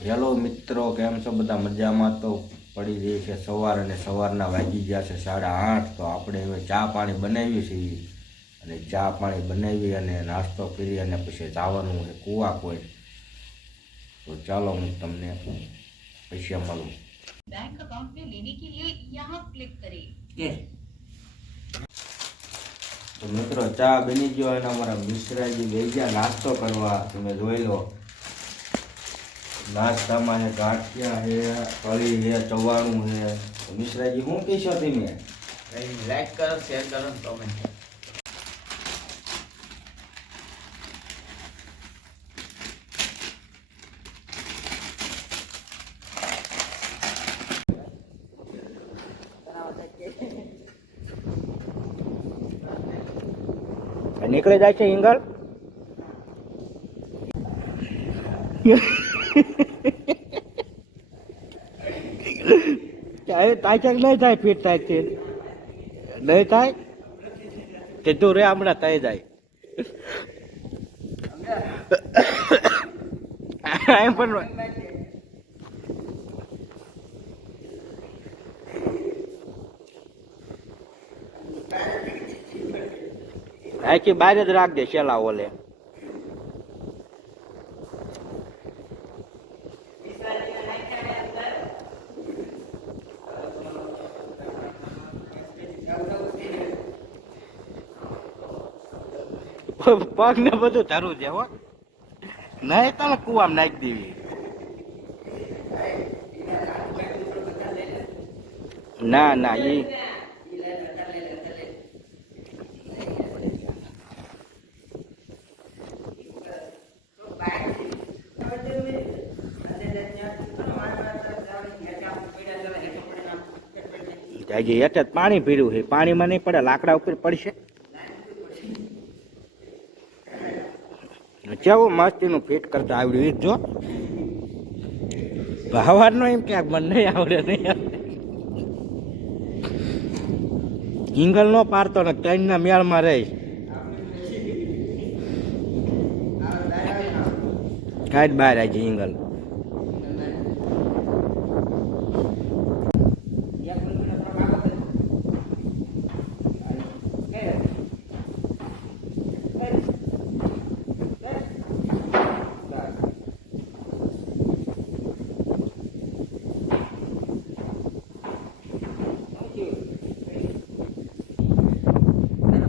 Hello મિત્રો કેમ છો બધા મજામાં તો પડી રહી છે સવાર અને સવારના વાગી ગયા છે સાડા આઠ તો આપણે હવે ચા પાણી બનાવી છીએ અને ચા પાણી બનાવી અને નાસ્તો કરી અને પછી જવાનું છે કૂવા કોઈ તો ચાલો હું તમને પૈસા મળું बैंक अकाउंट में लेने के लिए यहाँ क्लिक करें તો મિત્રો ચા બની ગયો અને અમારા મિશ્રાજી બે ગયા નાસ્તો કરવા તમે જોઈ લો નાસ્તામાં છે ગાંઠિયા છે કળી છે ચવાણું છે તો મિશ્રાજી શું કહેશો તમે લાઈક કરો શેર કરો ને કમેન્ટ નીકળી જાય છે હિંગલ તાચક નહીં થાય, ફિટ થાય તે. નહીં થાય? તે તું રે હમણાં થઈ જાય. એમ પણ આખી બહાર જ રાખજે શેલા ઓલે. પગ ને બધું ધરું છે, હો. નહીં તમે કુવામાં નાખી દેવી. ના ના એ હજી એટલે પાણી પીડ્યું છે. પાણીમાં નહીં પડે, લાકડા ઉપર પડશે. કેવું મસ્તીનું ફિટ કરતા આવડ્યું એ જ. ભાવવાનો એમ ક્યાંક મને નહીં આવડે, નહીં હિંગલ નો પારતો ને ટ્રેનના મેળમાં રહીશ કાંઈ બહાર આવી હિંગલ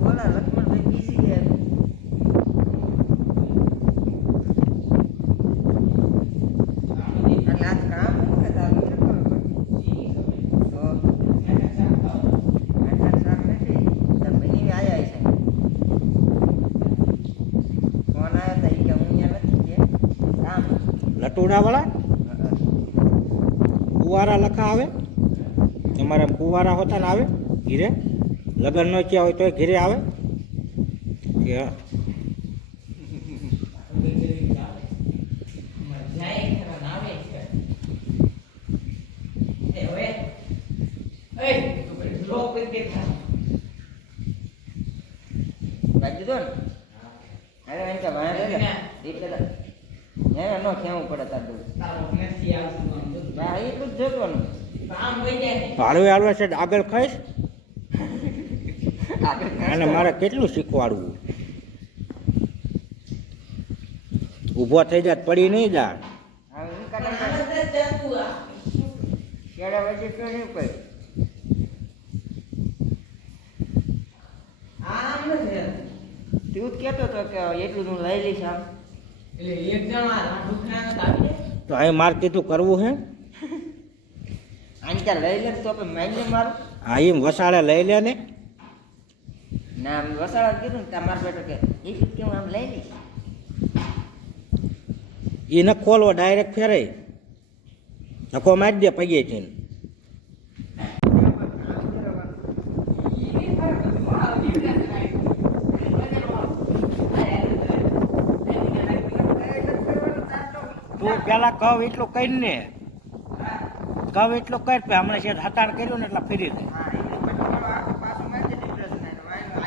બોલા લક્ષ્મણભાઈ બીજી ગયા એટલે આ કામ શું કે તારું મને ખબર પડી. તો આટલા શાક નથી તાર બહેની આયા છે ફોન આવ્યો તો ઈ કે હું અહીંયા નથી કે કામ લટુડા વાળા કુવારા લખા આવે તમારે કુવારા હોતા ને આવે ઘીરે લગ્ન ન થયા હોય તો ઘીરે આવે કે ને અરે એમ કે વાંધો ને એટલે તો હે નો ખેવું પડે તાર દઉં હા એટલું જ જોવાનું. ભાડું આવે છે આગળ ખાઈશ? આગળ અને મારે કેટલું શીખવાડવું? ઊભો થઈ જાય પડી નહીં જા. તું કેતો કહેતો હતો કે એટલું હું લઈ લઈશ આમ. તો અહીં માર કીધું કરવું હે? અહીં ત્યાં લઈ લે તો આપણે મારી મારું. હા એમ વસાડે લઈ લે ને. ના આમ વસાડા કીધું ને તમારા બેટો કે એ કે હું આમ લઈ લઈશ એ ન ખોલવો ડાયરેક્ટ ફેરાય. નખો મારી દે પગે છે પેલા કહું એટલું કઈ ને. કહું એટલું કર પે હમણાં છે હતાણ કર્યું ને એટલે ફરી દે.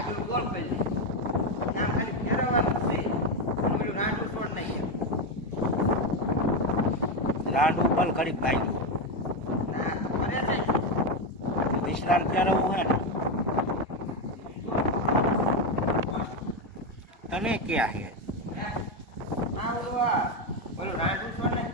છોડ રાંડ તો કરે છે. વિશ્રામ ફેરવવું હે ને. તને ક્યાં હે? આ પેલું રાંડું છો ને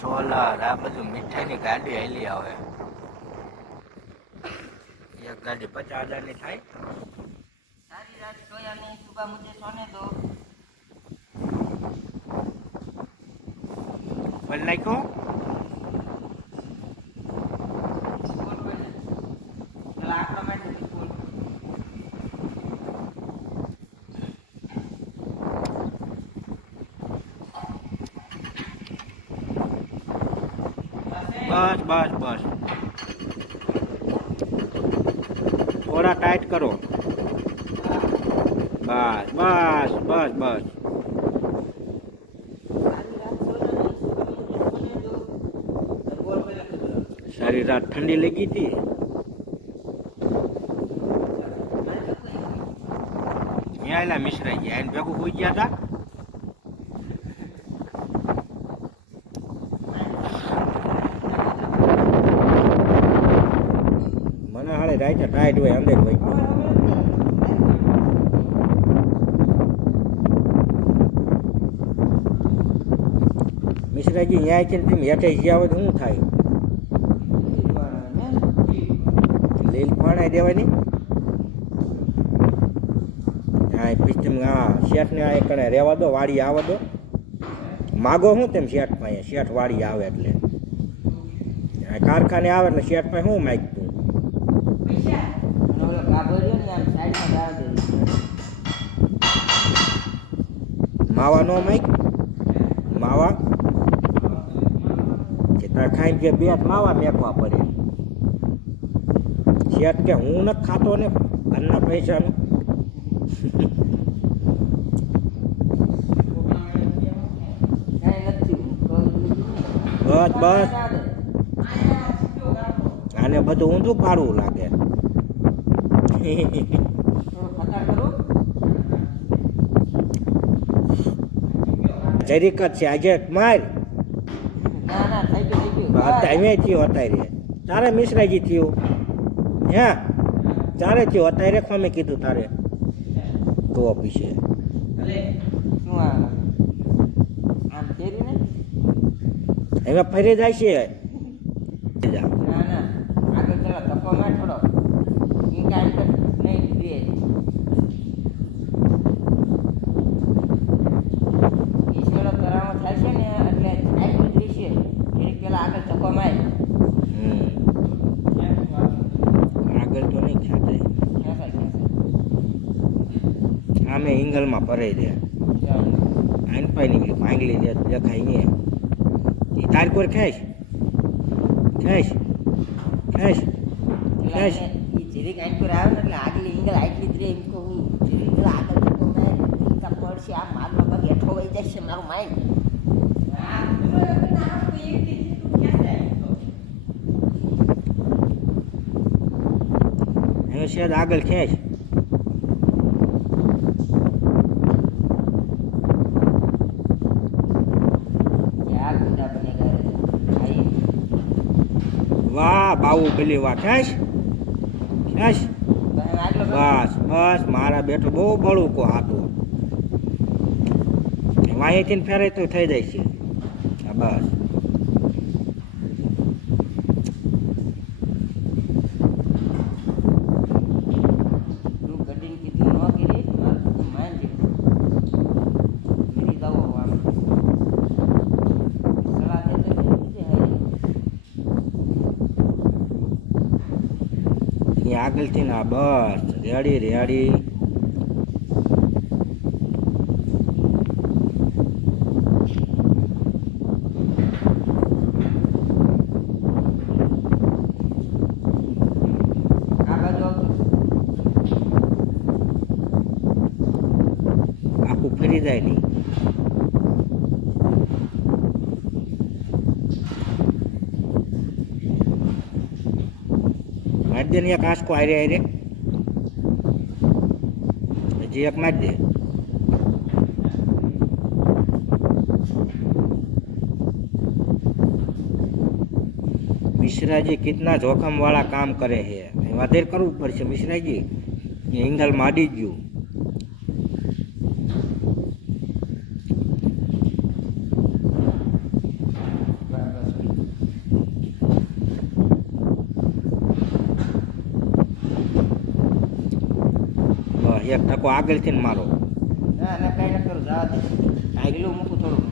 સોલાર, આ બધું મીઠાઈની ગાડી હેલી આવે એક ગાડી પચાસ હજારની થાય. સારી રાત સોયા નહીં સુબહ મુझे સોને દો. પણ બોલ બસ બસ બસ. થોડા ટાઈટ કરો. બસ બસ બસ બસ. સારી રાત ઠંડી લાગી હતી. ત્યાં એલા મિશ્રાઈ ગયા, એને ભેગું હોઈ ગયા હતા મને હાડે રાઈટ ટાઈટ હોય અંદર હોય. મિશ્રાજી ન્યાય છે ને તમે હેઠે ગયા હોય તો શું થાય? પાણા દેવાની. હા પછી તમે હા શેઠને આ કણે રહેવા દો, વાડી આવવા દો. માગો શું તેમ શેઠ પાસે શેઠ વાડી આવે એટલે. કારખાને આવે એટલે શેઠ પાસે શું માગતું? માવા નો માગ? માવા? કે તાર ખાઈને કે બે માવા મેકવા પડે. શેઠ કે હું નથી ખાતો ને ઘરના પૈસાનું. બસ બસ. આને બધું ઊંધું પાડવું લાગે. જરીક જ છે આજે માર. તમે થયું અત્યારે. તારે મિશ્રાજી થયું? હે. તારે થયું અત્યારે મેં કીધું તારે? તો ઓફિસે હવે ફરી જાય છે. જા. થાય છે ને એટલે આટલું જ રહેશે એની પેલા આગળ ધક્કો માર હમ. આગળ તો નહીં ખાતે ખેંચાય, ખેંચાય. પરાઈ ઇંગલમાં ભરાઈ દે આઈન પાઈ નીકળી પાંગલી દે દેખાય નહીં એ. તાર પર ખેંચ ખેંચ ખેંચ ખેંચ જીરીક આંકુર આવે ને એટલે આગલી ઈંગલ આટલી જ રે એમ કહું જીરીક આગળ માર પડશે આ મારનો પગ હેઠો વહી જશે મારું માઇન્ડ હવે શેર આગળ ખેંચ આ ગુંડા બને ગયા પેલી વાહ ખેંચ ખેંચ બસ બસ, મારા બેટો બહુ બળું કો હાથો વાંહીથી ફેરે તો થઈ જાય છે. બસ તું કટીને કીધું ન કરી મારું તું માનજે મેરી દવો આમ સલાહ દે તો કીધે હે એ આગળથી ના બસ રેડી રેડી આ બાજુ આવતું આખું ફરી જાય નહીં દે ને એક આંસકો હારે હારે હજી એક મારી દે. મિશ્રાજી કેટલા જોખમવાળા કામ કરે છે વધારે કરવું પડશે મિશ્રાજી. એંગલ માડી ગયું. ટકો આગળથી ને મારો. ના ના કઈ ન કરો જવા દે આગલું મૂકું થોડું